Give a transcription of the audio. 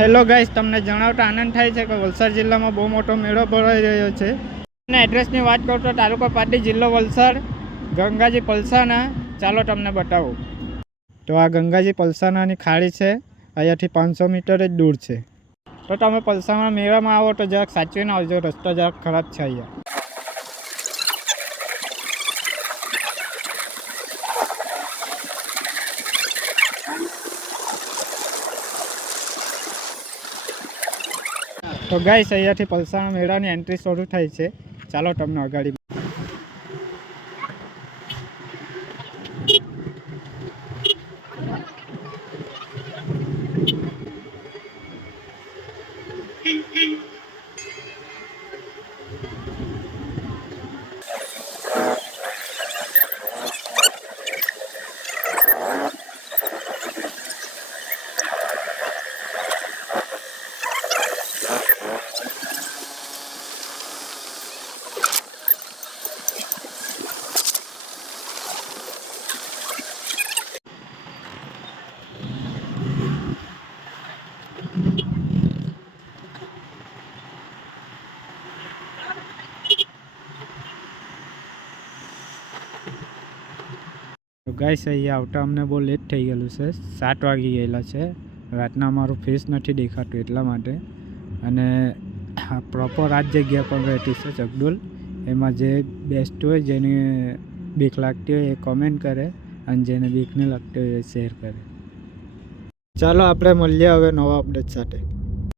Hello guys, તમને જણાવતા આનંદ થાય છે કે વલસાડ જિલ્લામાં બહુ મોટો મેળો ભરાઈ રહ્યો છે અને એડ્રેસની વાત કરું તો તાલુકો પાટડી, જિલ્લો વલસાડ, ગંગાજી પલસાણા. ચાલો તમને બતાવું. તો આ ગંગાજી પલસાણાની ખાડી છે, અહીંયાથી 500 મીટર જ દૂર છે. તો તમે પલસાણા મેળામાં આવો તો જરાક સાચવીને આવજો, રસ્તો જરાક ખરાબ છે અહીંયા. તો ગાઈસ, અહીંયાથી પલસાણા મેળાની એન્ટ્રી શરૂ થાય છે. ચાલો તમને અગાડી. તો ગાઈસ, અહીંયા આવતા અમને બહુ લેટ થઈ ગયેલું છે. 7 વાગી ગયેલા છે. રાતના અમારું ફેસ નથી દેખાતું એટલા માટે. અને પ્રોપર આ જ જગ્યા પર રહેતી છે ચકડોલ. એમાં જે બેસ્ટ હોય, જેને બીક લાગતી હોય એ કોમેન્ટ કરે, અને જેને બીક નહીં લાગતી હોય એ શેર કરે. ચાલો આપણે મળીએ હવે નવા અપડેટ સાથે.